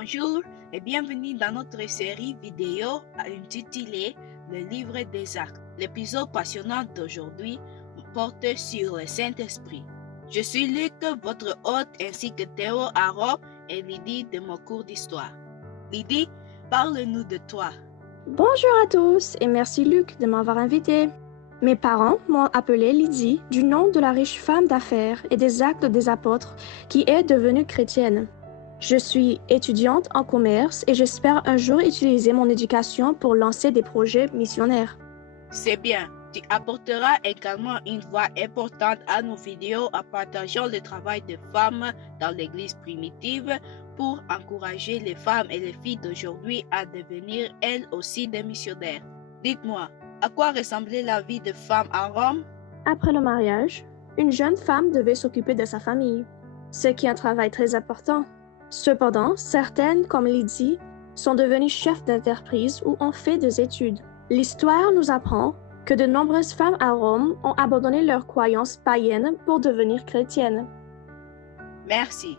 Bonjour et bienvenue dans notre série vidéo intitulée Le livre des actes. L'épisode passionnant d'aujourd'hui porte sur le Saint-Esprit. Je suis Luc, votre hôte, ainsi que Théo, Aaron et Lydie de mon cours d'histoire. Lydie, parle-nous de toi. Bonjour à tous et merci Luc de m'avoir invité. Mes parents m'ont appelée Lydie du nom de la riche femme d'affaires et des actes des apôtres qui est devenue chrétienne. Je suis étudiante en commerce et j'espère un jour utiliser mon éducation pour lancer des projets missionnaires. C'est bien. Tu apporteras également une voix importante à nos vidéos en partageant le travail des femmes dans l'Église primitive pour encourager les femmes et les filles d'aujourd'hui à devenir elles aussi des missionnaires. Dites-moi, à quoi ressemblait la vie de femme à Rome? Après le mariage, une jeune femme devait s'occuper de sa famille, ce qui est un travail très important. Cependant, certaines, comme Lydie, sont devenues chefs d'entreprise ou ont fait des études. L'histoire nous apprend que de nombreuses femmes à Rome ont abandonné leurs croyances païennes pour devenir chrétiennes. Merci.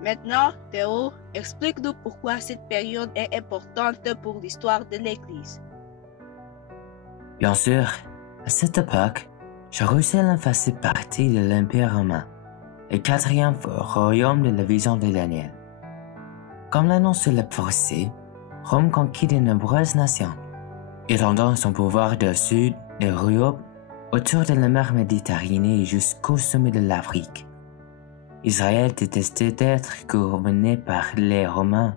Maintenant, Théo, explique-nous pourquoi cette période est importante pour l'histoire de l'Église. Bien sûr, à cette époque, Jérusalem faisait partie de l'Empire romain, le quatrième royaume de la vision de Daniel. Comme l'annonce le forçait, Rome conquit de nombreuses nations, étendant son pouvoir du sud de l'Europe autour de la mer Méditerranée jusqu'au sommet de l'Afrique. Israël détestait être gouverné par les Romains,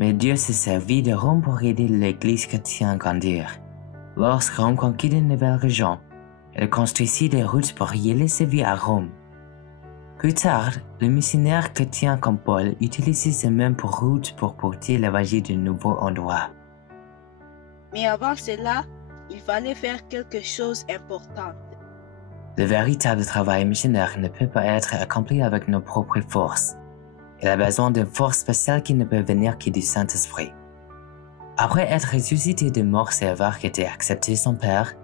mais Dieu s'est servi de Rome pour aider l'Église chrétienne à grandir. Lorsque Rome conquit de nouvelles régions, elle construisit des routes pour y aller servir à Rome. Plus tard, les missionnaires chrétiens comme Paul utilisaient ces mêmes routes pour porter l'évangile de nouveaux endroits. Mais avant cela, il fallait faire quelque chose d'important. Le véritable travail missionnaire ne peut pas être accompli avec nos propres forces. Il a besoin d'une force spéciale qui ne peut venir que du Saint-Esprit. Après être ressuscité de mort et avoir été accepté son Père,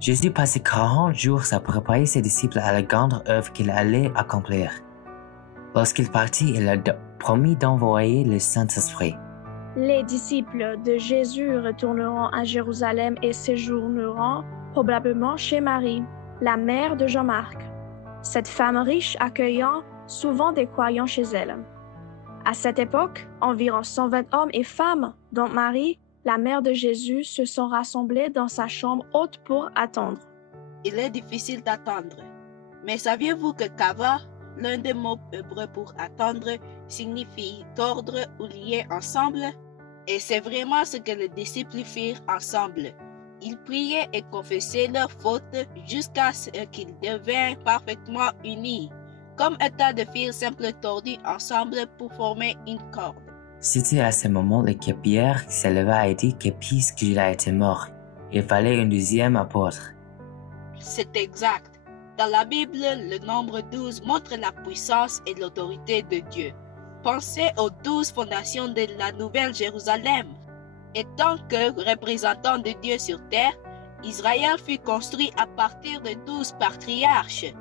Jésus passait 40 jours à préparer ses disciples à la grande œuvre qu'il allait accomplir. Lorsqu'il partit, il a promis d'envoyer le Saint-Esprit. Les disciples de Jésus retourneront à Jérusalem et séjourneront probablement chez Marie, la mère de Jean-Marc, cette femme riche accueillant souvent des croyants chez elle. À cette époque, environ 120 hommes et femmes, dont Marie, la mère de Jésus, se sont rassemblés dans sa chambre haute pour attendre. Il est difficile d'attendre. Mais saviez-vous que kava, l'un des mots hébreux pour attendre, signifie tordre ou lier ensemble? Et c'est vraiment ce que les disciples firent ensemble. Ils priaient et confessaient leurs fautes jusqu'à ce qu'ils devinrent parfaitement unis, comme un tas de fils simples tordus ensemble pour former une corde. C'était à ce moment que Pierre se leva et dit que puisque Judas était mort, il fallait un deuxième apôtre. C'est exact. Dans la Bible, le nombre 12 montre la puissance et l'autorité de Dieu. Pensez aux 12 fondations de la Nouvelle Jérusalem. Et tant que représentant de Dieu sur terre, Israël fut construit à partir de 12 patriarches.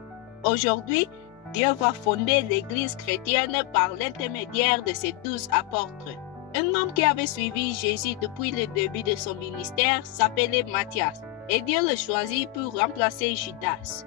Aujourd'hui, Dieu va fonder l'Église chrétienne par l'intermédiaire de ses 12 apôtres. Un homme qui avait suivi Jésus depuis le début de son ministère s'appelait Matthias, et Dieu le choisit pour remplacer Judas.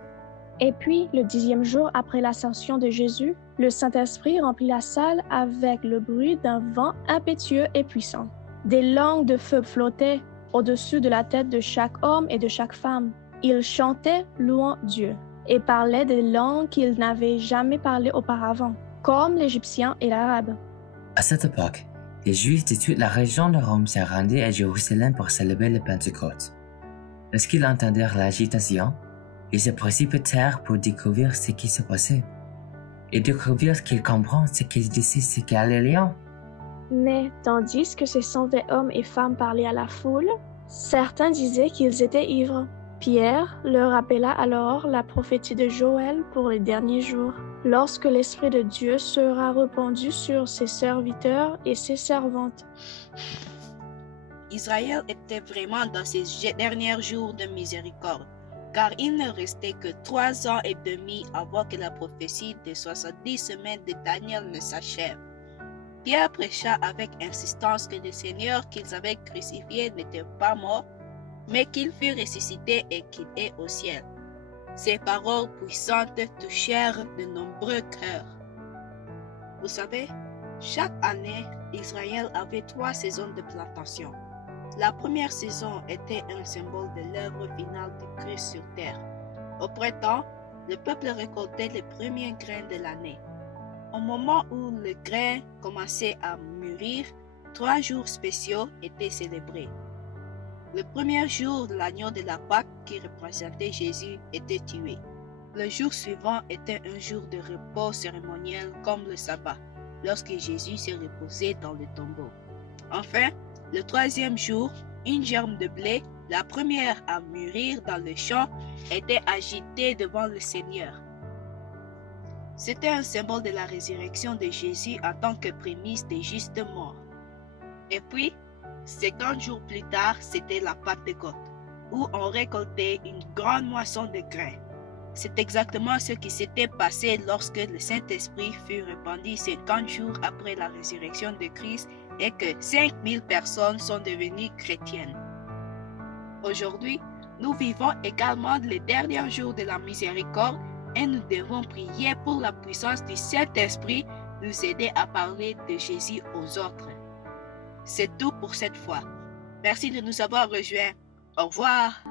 Et puis, le 10e jour après l'ascension de Jésus, le Saint-Esprit remplit la salle avec le bruit d'un vent impétueux et puissant. Des langues de feu flottaient au-dessus de la tête de chaque homme et de chaque femme. Ils chantaient louant Dieu et parlaient des langues qu'ils n'avaient jamais parlées auparavant, comme l'Égyptien et l'Arabe. À cette époque, les Juifs de toute la région de Rome se rendaient à Jérusalem pour célébrer le Pentecôte. Lorsqu'ils entendirent l'agitation, ils se précipitèrent pour découvrir ce qui se passait et découvrir qu'ils comprennent ce qu'ils disaient ces Galiléens. Mais tandis que ces 120 hommes et femmes parlaient à la foule, certains disaient qu'ils étaient ivres. Pierre leur rappela alors la prophétie de Joël pour les derniers jours, lorsque l'Esprit de Dieu sera répandu sur ses serviteurs et ses servantes. Israël était vraiment dans ses derniers jours de miséricorde, car il ne restait que 3 ans et demi avant que la prophétie des 70 semaines de Daniel ne s'achève. Pierre prêcha avec insistance que le Seigneur qu'ils avaient crucifié n'était pas mort, mais qu'il fut ressuscité et qu'il est au ciel. Ces paroles puissantes touchèrent de nombreux cœurs. Vous savez, chaque année, Israël avait 3 saisons de plantation. La première saison était un symbole de l'œuvre finale de Christ sur terre. Au printemps, le peuple récoltait les premiers grains de l'année. Au moment où le grain commençait à mûrir, 3 jours spéciaux étaient célébrés. Le premier jour, l'agneau de la Pâque qui représentait Jésus était tué. Le jour suivant était un jour de repos cérémoniel comme le sabbat, lorsque Jésus s'est reposé dans le tombeau. Enfin, le 3e jour, une germe de blé, la première à mûrir dans le champ, était agitée devant le Seigneur. C'était un symbole de la résurrection de Jésus en tant que prémisse des justes morts. Et puis, 50 jours plus tard, c'était la Pentecôte, où on récoltait une grande moisson de grains. C'est exactement ce qui s'était passé lorsque le Saint-Esprit fut répandu 50 jours après la résurrection de Christ et que 5000 personnes sont devenues chrétiennes. Aujourd'hui, nous vivons également les derniers jours de la miséricorde et nous devons prier pour la puissance du Saint-Esprit nous aider à parler de Jésus aux autres. C'est tout pour cette fois. Merci de nous avoir rejoints. Au revoir.